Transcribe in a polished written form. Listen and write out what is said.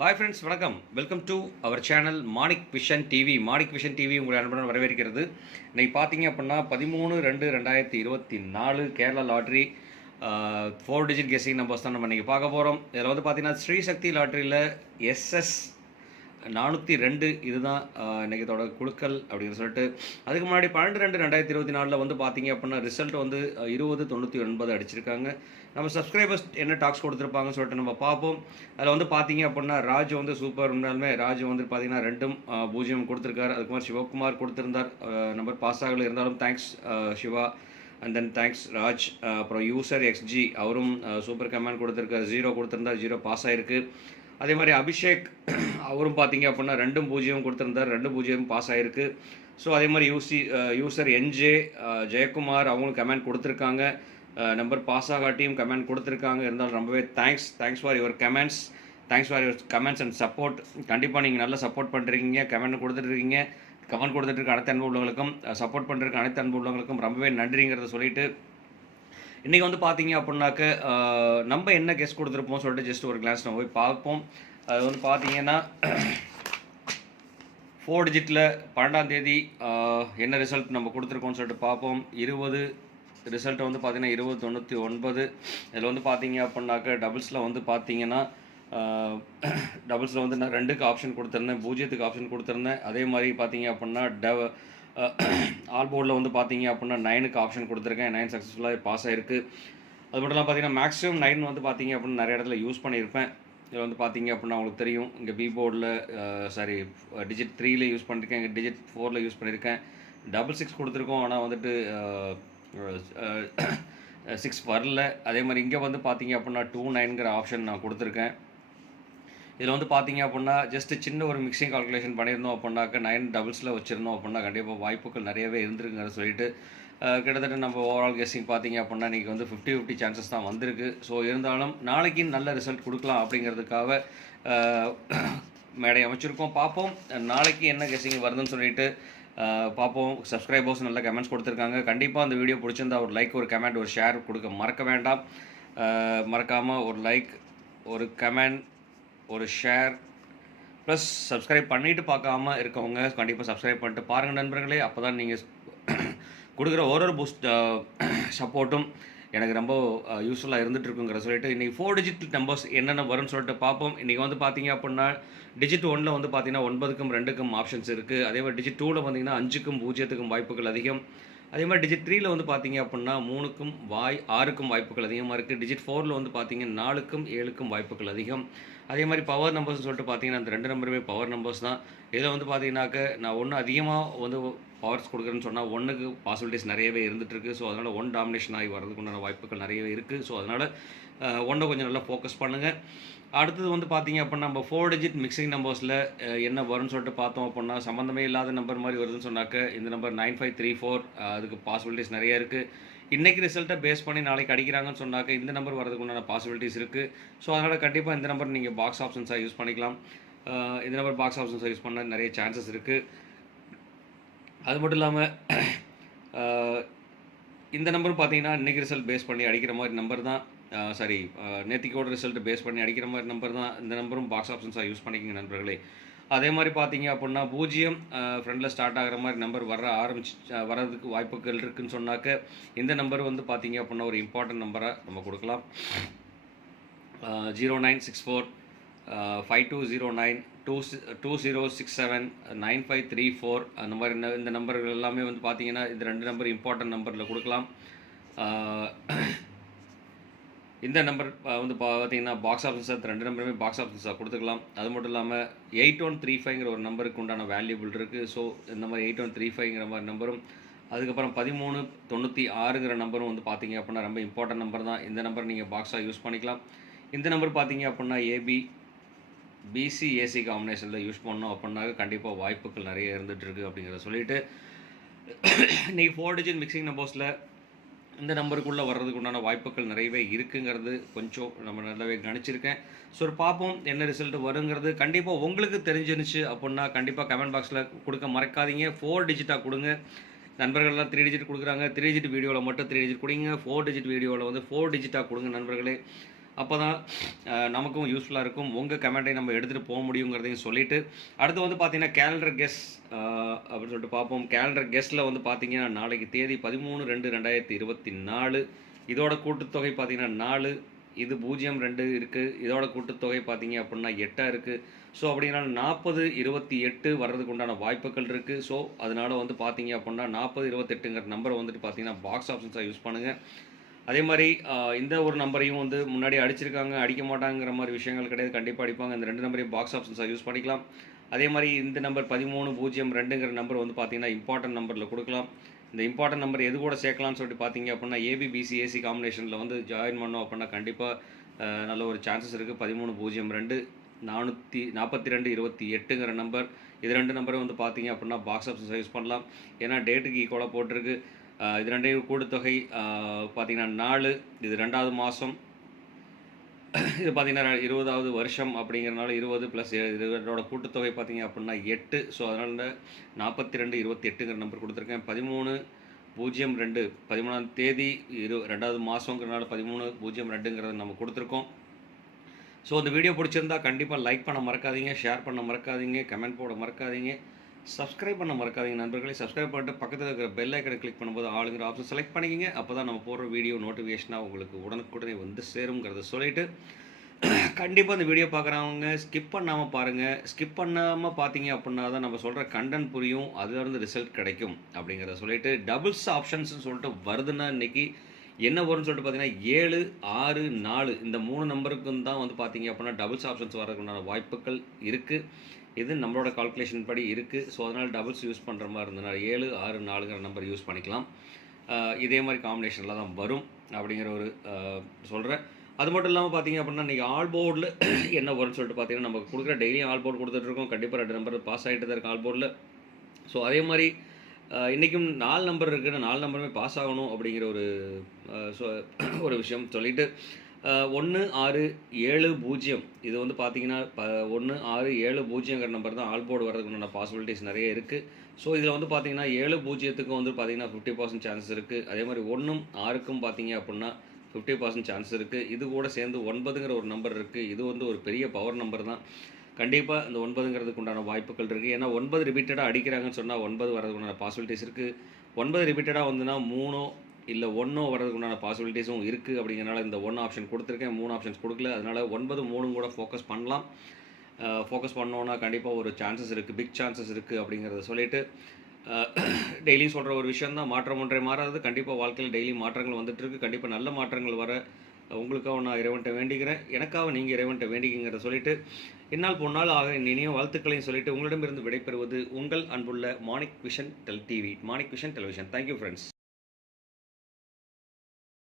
Hi friends, வணக்கம். Welcome to our channel Manik vision TV. Manik vision TV உங்களை அன்புடன் வரவேற்கிறது. இன்றைக்கி பார்த்தீங்க அப்படின்னா 13/2/2024 Kerala lottery 4 digit guessing numbers தான் நம்ம இன்றைக்கி பார்க்க போகிறோம். இதில் வந்து பார்த்தீங்கன்னா ஸ்ரீசக்தி லாட்ரியில் SS 402 இதுதான் இன்றைக்கி இதோட குழுக்கள் அப்படின்னு சொல்லிட்டு, அதுக்கு முன்னாடி 12/2/2024 வந்து பார்த்தீங்க அப்படின்னா ரிசல்ட் வந்து 2099 அடிச்சிருக்காங்க. நம்ம சப்ஸ்கிரைபர்ஸ் என்ன டாக்ஸ் கொடுத்துருப்பாங்கன்னு சொல்லிட்டு நம்ம பார்ப்போம். அதில் வந்து பார்த்தீங்க அப்படின்னா ராஜ் வந்து சூப்பர். உண்டாலுமே ராஜ் வந்து பார்த்தீங்கன்னா 2-0 கொடுத்துருக்காரு. அதுக்கு மாதிரி சிவகுமார் கொடுத்துருந்தார். நம்பர் பாஸ் ஆகல, இருந்தாலும் thanks Shiva and then thanks Raj. அப்புறம் யூசர் XG அவரும் சூப்பர் கமெண்ட் கொடுத்துருக்காரு. 0 கொடுத்துருந்தார், 0 பாஸ் ஆகிருக்கு. அதே மாதிரி அபிஷேக் அவரும் பார்த்தீங்க அப்படின்னா 2-0 கொடுத்துருந்தார், 2-0 பாஸ் ஆகிருக்கு. ஸோ அதே மாதிரி யூசர் NJ ஜெயக்குமார் அவங்களும் கமெண்ட் கொடுத்துருக்காங்க. நம்பர் பாஸ் ஆகாட்டியும் கமெண்ட் கொடுத்துருக்காங்க. இருந்தாலும் ரொம்பவே thanks for your comments. Thanks for your comments and support. கண்டிப்பாக நீங்கள் நல்லா சப்போர்ட் பண்ணுறீங்க, கமெண்ட் கொடுத்துட்ருக்கீங்க. கமெண்ட் கொடுத்துட்ருக்க அனைத்து அன்பு உள்ளவங்களுக்கும், சப்போர்ட் பண்ணுறதுக்கு அனைத்து அன்பு உள்ளவங்களுக்கும் ரொம்பவே நன்றிங்கிறத சொல்லிவிட்டு, இன்றைக்கி வந்து பார்த்தீங்க அப்படின்னாக்க நம்ம என்ன கெஸ் கொடுத்துருப்போம் சொல்லிட்டு ஜஸ்ட் ஒரு கிளாஸ் நம்ம போய் பார்ப்போம். அது வந்து பார்த்தீங்கன்னா 4 டிஜிட்டில் 12ஆம் தேதி என்ன ரிசல்ட் நம்ம கொடுத்துருக்கோம்னு சொல்லிட்டு பார்ப்போம். 20 ரிசல்ட் வந்து பார்த்தீங்கன்னா 2099. இதில் வந்து பார்த்தீங்க அப்படின்னாக்க டபுள்ஸில் வந்து பார்த்தீங்கன்னா டபுள்ஸில் வந்து நான் 2க்கு ஆப்ஷன் கொடுத்துருந்தேன், 0க்கு ஆப்ஷன் கொடுத்துருந்தேன். அதே மாதிரி பார்த்தீங்க அப்படின்னா ஆல் போர்டில் வந்து பார்த்தீங்க அப்படின்னா 9க்கு ஆப்ஷன் கொடுத்துருக்கேன். 9 சக்ஸஸ்ஃபுல்லாக பாஸ் ஆகிருக்கு. அது மட்டும் இல்லாமல் பார்த்தீங்கன்னா மேக்ஸிமம் 9 வந்து பார்த்தீங்க அப்படின்னா நிறைய இடத்துல யூஸ் பண்ணியிருப்பேன். இதில் வந்து பார்த்தீங்க அப்படின்னா உங்களுக்கு தெரியும், இங்கே பி போர்டில் டிஜிட் 3ல யூஸ் பண்ணியிருக்கேன், இங்கே டிஜிட் 4ல் யூஸ் பண்ணியிருக்கேன். 6 கொடுத்துருக்கோம், ஆனால் வந்துட்டு 6 வரல. அதே மாதிரி இங்கே வந்து பார்த்தீங்க அப்படின்னா 29ங்கிற ஆப்ஷன் நான் கொடுத்துருக்கேன். இதில் வந்து பார்த்தீங்க அப்படின்னா ஜஸ்ட்டு சின்ன ஒரு மிக்சிங் கால்குலேஷன் பண்ணியிருந்தோம் அப்படின்னாக்க 9 டபுள்ஸில் வச்சுருந்தோம் அப்படின்னா கண்டிப்பாக வாய்ப்புகள் நிறையவே இருந்திருக்குங்கிற சொல்லிட்டு, கிட்டத்தட்ட நம்ம ஓவரால் கெஸ்ஸிங் பார்த்தீங்க அப்படின்னா இன்றைக்கி வந்து 50-50 சான்சஸ் தான் வந்திருக்கு. ஸோ இருந்தாலும் நாளைக்கு நல்ல ரிசல்ட் கொடுக்கலாம் அப்படிங்கிறதுக்காக மேடை அமைச்சிருக்கோம். பார்ப்போம் நாளைக்கு என்ன கெஸ்ஸிங் வருதுன்னு சொல்லிட்டு பார்ப்போம். சப்ஸ்கிரைபர்ஸ் நல்ல கமெண்ட்ஸ் கொடுத்துருக்காங்க. கண்டிப்பாக அந்த வீடியோ பிடிச்சிருந்தா ஒரு லைக், ஒரு கமெண்ட், ஒரு ஷேர் கொடுக்க மறக்க வேண்டாம். மறக்காமல் ஒரு லைக், ஒரு கமெண்ட், ஒரு ஷேர் ப்ளஸ் சப்ஸ்கிரைப் பண்ணிவிட்டு பார்க்காம இருக்கவங்க கண்டிப்பாக சப்ஸ்கிரைப் பண்ணிட்டு பாருங்கள் நண்பர்களே. அப்போ தான் நீங்கள் கொடுக்குற ஒரு பூஸ்ட் சப்போர்ட்டும் எனக்கு ரொம்ப யூஸ்ஃபுல்லாக இருந்துகிட்ருக்குங்கிற சொல்லிட்டு, இன்றைக்கி 4 டிஜிட் நம்பர்ஸ் என்னென்ன வரும்னு சொல்லிட்டு பார்ப்போம். இன்றைக்கி வந்து பார்த்தீங்க அப்படின்னா டிஜிட் 1ல் வந்து பார்த்தீங்கன்னா 9க்கும் 2க்கும் ஆப்ஷன்ஸ் இருக்குது. அதே மாதிரி டிஜிட் 2ல் பார்த்தீங்கன்னா 5க்கும் 0க்கும் வாய்ப்புகள் அதிகம். அதே மாதிரி டிஜிட் 3ல் வந்து பார்த்தீங்க அப்படின்னா 3க்கும் 6க்கும் வாய்ப்புகள் அதிகமாக இருக்குது. டிஜிட் 4ல் வந்து பார்த்தீங்கன்னா 4க்கும் 7க்கும் வாய்ப்புகள் அதிகம். அதே மாதிரி பவர் நம்பர்ஸ்னு சொல்லிட்டு பார்த்தீங்கன்னா அந்த 2 நம்பருமே பவர் நம்பர்ஸ் தான். இதில் வந்து பார்த்தீங்கன்னாக்க நான் ஒன்று அதிகமாக வந்து பவர்ஸ் கொடுக்குறேன்னு சொன்னால் 1க்கு பாசிபிலிட்டிஸ் நிறையவே இருந்துகிட்ருக்கு. ஸோ அதனால் 1 டாமினேஷன் ஆகி வரதுக்கு உண்டான வாய்ப்புகள் நிறையவே இருக்குது. ஸோ அதனால் 1 கொஞ்சம் நல்லா ஃபோக்கஸ் பண்ணுங்கள். அடுத்தது வந்து பார்த்தீங்க அப்படின்னா நம்ம 4 டிஜிட் மிக்சிங் நம்பர்ஸில் என்ன வரும்னு சொல்லிட்டு பார்த்தோம் அப்படின்னா சம்மந்தமே இல்லாத நம்பர் மாதிரி வருதுன்னு சொன்னாக்க இந்த நம்பர் 9534 அதுக்கு பாசிபிலிட்டிஸ் நிறைய இருக்குது. இன்றைக்கி ரிசல்ட்டை பேஸ் பண்ணி நாளைக்கு அடிக்கிறாங்கன்னு சொன்னாக்க இந்த நம்பர் வரதுக்கு உண்டான பாசிபிலிட்டிஸ் இருக்குது. ஸோ அதனால் கண்டிப்பாக இந்த நம்பர் நீங்கள் பாக்ஸ் ஆப்ஷன்ஸாக யூஸ் பண்ணிக்கலாம். இந்த நம்பர் பாக்ஸ் ஆப்ஷன்ஸாக யூஸ் பண்ண நிறைய சான்சஸ் இருக்குது. அது மட்டும் இல்லாமல் இந்த நம்பரும் பார்த்தீங்கன்னா இன்றைக்கி ரிசல்ட் பேஸ் பண்ணி அடிக்கிற மாதிரி நம்பர் தான். நேத்திக்கோட ரிசல்ட் பேஸ் பண்ணி அடிக்கிற மாதிரி நம்பர் தான். இந்த நம்பரும் பாக்ஸ் ஆப்ஷன்ஸாக யூஸ் பண்ணிக்கோங்க நண்பர்களே. அதே மாதிரி பார்த்தீங்க அப்படின்னா 0 ஃப்ரெண்டில் ஸ்டார்ட் ஆகிற மாதிரி நம்பர் வரதுக்கு வாய்ப்புகள் இருக்குதுன்னு சொன்னாக்க இந்த நம்பர் வந்து பார்த்தீங்க அப்படின்னா ஒரு இம்பார்ட்டன்ட் நம்பராக நம்ம கொடுக்கலாம். 0964 5209 2067 9534 அந்த மாதிரி இந்த நம்பர்கள் எல்லாமே வந்து பார்த்தீங்கன்னா இந்த 2 நம்பர் இம்பார்ட்டன்ட் நம்பரில் கொடுக்கலாம். இந்த நம்பர் வந்து பார்த்தீங்கன்னா பாக்ஸ் ஆப்ஷன்ஸாக 2 நம்பருமே பாக்ஸ் ஆப்ஷன்ஸாக கொடுத்துக்கலாம். அது மட்டும் இல்லாமல் 8135ங்கிற ஒரு நம்பருக்கு உண்டான வேல்யூபிள் இருக்குது. ஸோ இந்த மாதிரி 8135ங்கிற மாதிரி நம்பரும், அதுக்கப்புறம் 1396ங்கிற நம்பரும் வந்து பார்த்தீங்க அப்படின்னா ரொம்ப இம்பார்ட்டன்ட் நம்பர் தான். இந்த நம்பர் நீங்கள் பாக்ஸாக யூஸ் பண்ணிக்கலாம். இந்த நம்பர் பார்த்தீங்க அப்படின்னா BC AC காம்பினேஷனில் யூஸ் பண்ணோம் அப்படின்னாக்க கண்டிப்பாக வாய்ப்புகள் நிறைய இருந்துகிட்ருக்கு அப்படிங்கிறத சொல்லிவிட்டு, இன்றைக்கி 4 டிஜிட் மிக்சிங் நம்பர்ஸில் இந்த நம்பருக்குள்ளே வர்றதுக்கு உண்டான வாய்ப்புகள் நிறையவே இருக்குங்கிறது கொஞ்சம் நம்ம நல்லாவே கணிச்சிருக்கேன். ஸோ பார்ப்போம் என்ன ரிசல்ட் வருங்கிறது. கண்டிப்பாக உங்களுக்கு தெரிஞ்சிருந்துச்சு அப்படின்னா கண்டிப்பாக கமெண்ட் பாக்ஸில் கொடுக்க மறக்காதீங்க. 4 டிஜிட்டாக கொடுங்க. நண்பர்கள்லாம் 3 டிஜிட் கொடுக்குறாங்க. 3 டிஜிட் வீடியோவில் மட்டும் 3 டிஜிட் கொடுங்க. 4 டிஜிட் வீடியோவில் வந்து 4 டிஜிட்டாக கொடுங்க நண்பர்களே. அப்போ தான் நமக்கும் யூஸ்ஃபுல்லாக இருக்கும். உங்கள் கமெண்ட்டை நம்ம எடுத்துகிட்டு போக முடியுங்கிறதையும் சொல்லிவிட்டு, அடுத்து வந்து பார்த்தீங்கன்னா கேலண்டர் கெஸ் அப்படின்னு சொல்லிட்டு பார்ப்போம். கேலண்டர் கெஸ்ட்டில் வந்து பார்த்தீங்கன்னா நாளைக்கு தேதி 13/2/2024. இதோட கூட்டுத்தொகை பார்த்தீங்கன்னா 4. இது 02 இருக்குது. இதோட கூட்டுத்தொகை பார்த்தீங்க அப்படின்னா 8 இருக்குது. ஸோ அப்படின்னா 40, 28 வர்றதுக்கு உண்டான வாய்ப்புகள் இருக்குது. ஸோ அதனால் வந்து பார்த்தீங்க அப்படின்னா 40, 28ங்கிற நம்பரை வந்துட்டு பார்த்தீங்கன்னா பாக்ஸ் ஆப்ஷன்ஸாக யூஸ் பண்ணுங்கள். அதே மாதிரி இந்த ஒரு நம்பரையும் வந்து முன்னாடி அடிச்சிருக்காங்க, அடிக்க மாட்டாங்கிற மாதிரி விஷயங்கள் கிடையாது. கண்டிப்பாக அடிப்பாங்க. இந்த 2 நம்பரையும் பாக்ஸ் ஆப்ஷன்ஸாக யூஸ் பண்ணிக்கலாம். அதே மாதிரி இந்த நம்பர் 1302ங்கிற நம்பர் வந்து பார்த்தீங்கன்னா இம்பார்ட்டன்ட் நம்பரில் கொடுக்கலாம். இந்த இம்பார்ட்டன்ட் நம்பர் எது கூட சேர்க்கலாம்னு சொல்லிட்டு பார்த்தீங்க அப்படின்னா ஏபிபிசிஏசி காம்பினேஷனில் வந்து ஜாயின் பண்ணோம் அப்படின்னா கண்டிப்பாக நல்ல ஒரு சான்சஸ் இருக்குது. 1302 44228ங்கிற நம்பர், இது 2 நம்பரும் வந்து பார்த்தீங்க அப்படின்னா பாக்ஸ் ஆப்ஷன்ஸாக யூஸ் பண்ணலாம். ஏன்னா டேட்டுக்கு ஈக்குவலாக போட்டிருக்கு. இது 2 கூட்டுத்தொகை பார்த்தீங்கன்னா 4. இது 2வது மாதம். இது பார்த்தீங்கன்னா 20வது வருஷம் அப்படிங்கிறனால 20 + 20 கூட்டுத்தொகை பார்த்தீங்க அப்படின்னா 8. ஸோ அதனால் 4228ங்கிற நம்பர் கொடுத்துருக்கேன். 13/02 13ஆம் தேதி 2வது மாதங்கிறனால 13/02ங்கிறத நம்ம கொடுத்துருக்கோம். ஸோ இந்த வீடியோ பிடிச்சிருந்தா கண்டிப்பாக லைக் பண்ண மறக்காதீங்க, ஷேர் பண்ண மறக்காதீங்க, கமெண்ட் போட மறக்காதீங்க, சப்ஸ்கிரைப் பண்ண மறக்காதீங்க நண்பர்களே. சப்ஸ்கிரைப் பண்ணிட்டு பக்கத்தில் இருக்கிற பெல் ஐக்கனை கிளிக் பண்ணும்போது ஆளுங்கிற ஆப்ஷன் செலக்ட் பண்ணிக்கிங்க. அப்போ தான் நம்ம போடுற வீடியோ நோட்டிஃபிகேஷனாக உங்களுக்கு உடனுக்குடனே வந்து சேருங்கிறத சொல்லிவிட்டு, கண்டிப்பாக இந்த வீடியோ பார்க்குறவங்க ஸ்கிப் பண்ணாமல் பாருங்கள். ஸ்கிப் பண்ணாமல் பார்த்தீங்க அப்படின்னா தான் நம்ம சொல்கிற கண்டென்ட் புரியும், அதுலேருந்து ரிசல்ட் கிடைக்கும் அப்படிங்கிறத சொல்லிவிட்டு, டபுள்ஸ் ஆப்ஷன்ஸ்னு சொல்லிட்டு வருதுன்னா இன்றைக்கி என்ன வரும்னு சொல்லிட்டு பார்த்தீங்கன்னா 7, 6, 4 இந்த 3 நம்பருக்கும் தான் வந்து பார்த்தீங்க அப்படின்னா டபுள்ஸ் ஆப்ஷன்ஸ் வரதுக்குண்டான வாய்ப்புகள் இருக்குது. இது நம்மளோட கால்குலேஷன் படி இருக்குது. ஸோ அதனால் டபுள்ஸ் யூஸ் பண்ணுற மாதிரி இருந்ததுனால 7, 6, 4ங்கிற நம்பர் யூஸ் பண்ணிக்கலாம். இதே மாதிரி காம்பினேஷனில் தான் வரும் அப்படிங்கிற ஒரு சொல்கிறேன். அது மட்டும் இல்லாமல் பார்த்தீங்க அப்படின்னா இன்றைக்கி ஆல் போர்டில் என்ன வரும்னு சொல்லிட்டு பார்த்தீங்கன்னா நம்ம கொடுக்குற டெய்லியும் ஆல் போர்டு கொடுத்துட்ருக்கோம். கண்டிப்பாக 2 நம்பர் பாஸ் ஆகிட்டு தான் இருக்குது ஆல் போர்டில். ஸோ அதே மாதிரி இன்றைக்கும் 4 நம்பர் இருக்குன்னு 4 நம்பருமே பாஸ் ஆகணும் அப்படிங்கிற ஒரு விஷயம் சொல்லிவிட்டு 1, 6, 7, 0 இது வந்து பார்த்தீங்கன்னா 1, 6, 7, 0ங்கிற நம்பர் தான் ஆல் போர்டு வரதுக்குண்டான பாசிபிலிட்டிஸ் நிறைய இருக்குது. ஸோ இதில் வந்து பார்த்தீங்கன்னா 7, 0க்கும் வந்து பார்த்தீங்கன்னா 50% சான்சஸ் இருக்குது. அதே மாதிரி 1ம் 6க்கும் பார்த்தீங்க அப்படின்னா 50% சான்ஸ் இருக்குது. இது கூட சேர்ந்து 9ங்கிற ஒரு நம்பர் இருக்குது. இது வந்து ஒரு பெரிய பவர் நம்பர் தான். கண்டிப்பாக இந்த 9ங்கிறதுக்கு உண்டான வாய்ப்புகள் இருக்குது. ஏன்னா 9 ரிப்பீட்டடாக அடிக்கிறாங்கன்னு சொன்னால் 9 வரதுக்கு உண்டான பாசிபிலிட்டிஸ் இருக்குது. 9 ரிப்பீட்டடாக வந்துன்னா 3 இல்லை 1 வரதுக்கு உண்டான பாசிபிலிட்டிஸும் இருக்குது. அப்படிங்கிறனால இந்த 1 ஆப்ஷன் கொடுத்துருக்கேன், 3 ஆப்ஷன்ஸ் கொடுக்கல. அதனால் 9, 3 கூட ஃபோக்கஸ் பண்ணலாம். ஃபோக்கஸ் பண்ணோன்னா கண்டிப்பாக ஒரு சான்சஸ் இருக்குது, பிக் சான்சஸ் இருக்குது அப்படிங்கிறத சொல்லிவிட்டு, டெய்லியும் சொல்கிற ஒரு விஷயம் தான், மாற்றம் ஒன்றை மாறாது. கண்டிப்பாக வாழ்க்கையில் டெய்லி மாற்றங்கள் வந்துட்டுருக்கு. கண்டிப்பாக நல்ல மாற்றங்கள் வர உங்களுக்காக நான் இறைவன்ட்ட வேண்டிக்கிறேன். எனக்காக நீங்கள் இறைவன்ட்ட வேண்டிக்கிறத சொல்லிவிட்டு, இந்நாள் பொன்னாள் ஆக இனிய வாழ்த்துக்களையும் சொல்லிவிட்டு உங்களிடமிருந்து விடைபெறுவது உங்கள் அன்புள்ள Manik vision TV, Manik vision television. Thank you friends.